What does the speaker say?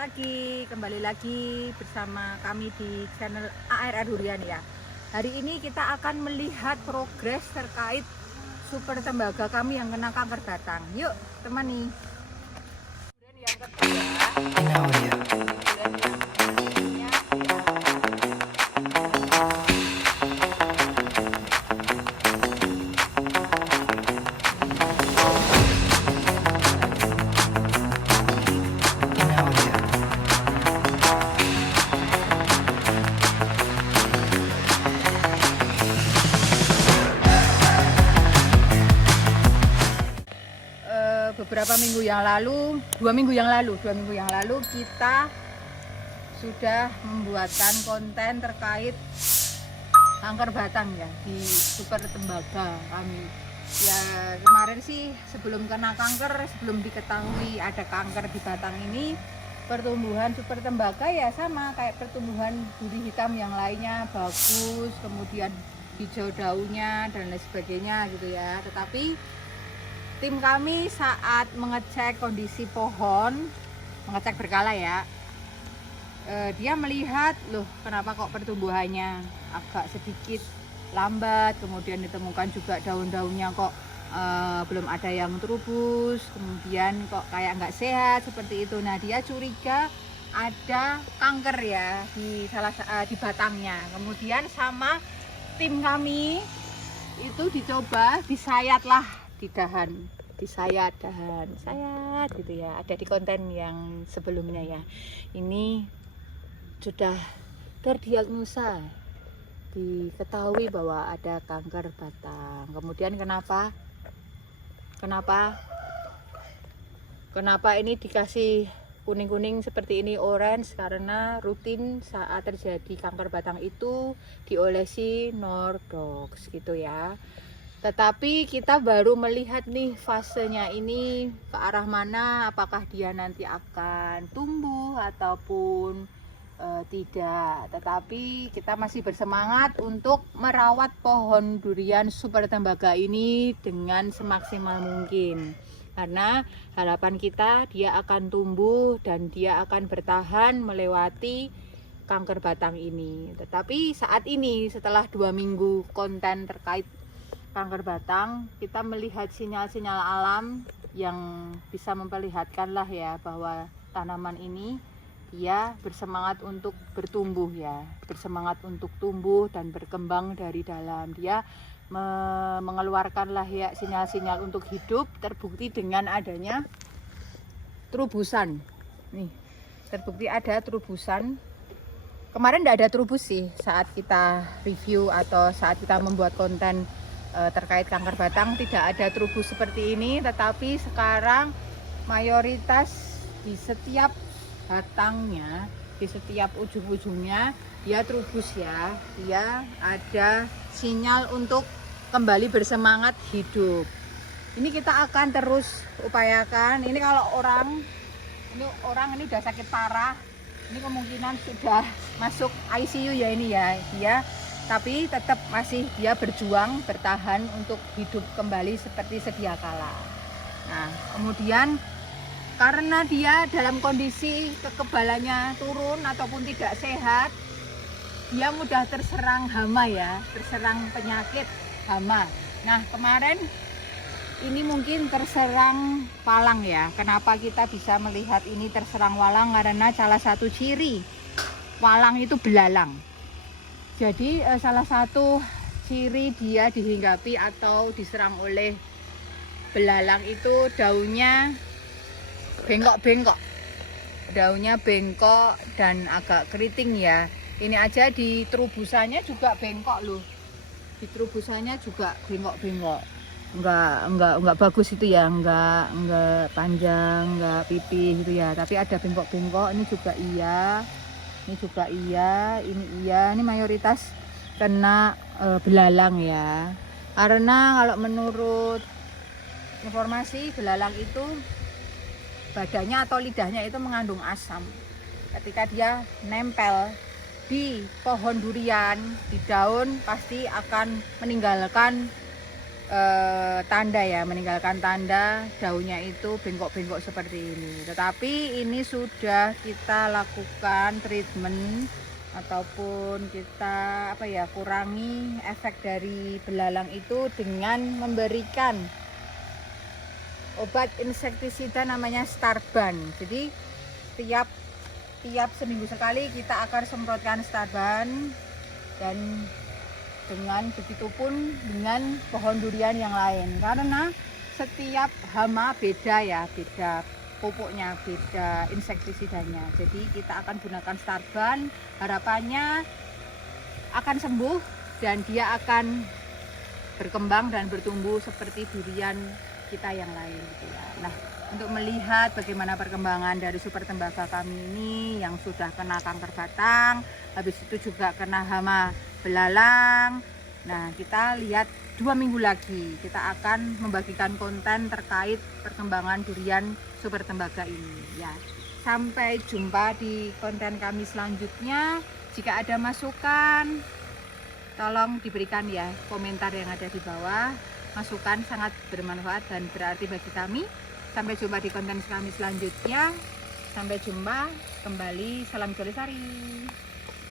pagi, kembali lagi bersama kami di channel ARR Durian ya. Hari ini kita akan melihat progres terkait super tembaga kami yang kena kanker batang. Yuk temani. Durian yang kedua. Durian yang selanjutnya. Beberapa minggu yang lalu, 2 minggu yang lalu kita sudah membuatkan konten terkait kanker batang ya di super tembaga kami. Ya kemarin sih sebelum kena kanker, sebelum diketahui ada kanker di batang ini, pertumbuhan super tembaga ya sama kayak pertumbuhan duri hitam yang lainnya, bagus, kemudian hijau daunnya dan lain sebagainya gitu ya. Tetapi tim kami saat mengecek kondisi pohon, mengecek berkala ya, dia melihat loh kenapa kok pertumbuhannya agak sedikit lambat, kemudian ditemukan juga daun-daunnya kok belum ada yang terubus, kemudian kok kayak nggak sehat seperti itu. Nah dia curiga ada kanker ya di batangnya. Kemudian sama tim kami itu dicoba disayat lah di dahan, disayat dahan, sayat gitu ya. Ada di konten yang sebelumnya ya. Ini sudah terdiagnosa, diketahui bahwa ada kanker batang. Kemudian kenapa ini dikasih kuning-kuning seperti ini, orange, karena rutin saat terjadi kanker batang itu diolesi Nordox gitu ya. Tetapi kita baru melihat nih fasenya ini ke arah mana, apakah dia nanti akan tumbuh ataupun tidak. Tetapi kita masih bersemangat untuk merawat pohon durian super tembaga ini dengan semaksimal mungkin. Karena harapan kita dia akan tumbuh dan dia akan bertahan melewati kanker batang ini. Tetapi saat ini setelah 2 minggu konten terkait kanker batang, kita melihat sinyal-sinyal alam yang bisa memperlihatkan lah ya bahwa tanaman ini dia bersemangat untuk bertumbuh ya, bersemangat untuk tumbuh dan berkembang dari dalam. Dia mengeluarkan lah ya sinyal-sinyal untuk hidup, terbukti dengan adanya terubusan. Nih, terbukti ada terubusan. Kemarin tidak ada terubus sih saat kita review atau saat kita membuat konten terkait kanker batang, tidak ada terubus seperti ini. Tetapi sekarang mayoritas di setiap batangnya, di setiap ujung-ujungnya dia terubus ya, dia ada sinyal untuk kembali bersemangat hidup. Ini kita akan terus upayakan. Ini kalau orang ini udah sakit parah, ini kemungkinan sudah masuk ICU ya ini ya dia, tapi tetap masih dia berjuang, bertahan untuk hidup kembali seperti sedia kala. Nah, kemudian karena dia dalam kondisi kekebalannya turun ataupun tidak sehat, dia mudah terserang hama ya, terserang penyakit hama. Nah, kemarin ini mungkin terserang walang ya. Kenapa kita bisa melihat ini terserang walang? Karena salah satu ciri walang itu belalang. Jadi salah satu ciri dia dihinggapi atau diserang oleh belalang itu daunnya bengkok-bengkok. Daunnya bengkok dan agak keriting ya. Ini aja di terubusannya juga bengkok loh. Di terubusannya juga bengkok-bengkok. Enggak bagus itu ya, enggak panjang, enggak pipih gitu ya. Tapi ada bengkok-bengkok, ini juga iya. Ini juga iya, ini iya. Ini mayoritas kena belalang ya. Karena kalau menurut informasi belalang itu badannya atau lidahnya itu mengandung asam. Ketika dia nempel di pohon durian, di daun, pasti akan meninggalkan tanda ya, meninggalkan tanda daunnya itu bengkok-bengkok seperti ini. Tetapi ini sudah kita lakukan treatment ataupun kita kurangi efek dari belalang itu dengan memberikan obat insektisida namanya Starban. Jadi tiap seminggu sekali kita akan semprotkan Starban, dan dengan begitupun dengan pohon durian yang lain, karena setiap hama beda ya, beda pupuknya, beda insektisidanya. Jadi kita akan gunakan Starban, harapannya akan sembuh dan dia akan berkembang dan bertumbuh seperti durian kita yang lain gitu ya. Nah, untuk melihat bagaimana perkembangan dari super tembaga kami ini yang sudah kena kanker batang, habis itu juga kena hama belalang. Nah, kita lihat 2 minggu lagi kita akan membagikan konten terkait perkembangan durian super tembaga ini ya. Sampai jumpa di konten kami selanjutnya. Jika ada masukan, tolong diberikan ya, komentar yang ada di bawah. Masukan sangat bermanfaat dan berarti bagi kami. Sampai jumpa di konten kami selanjutnya. Sampai jumpa kembali. Salam Golesari.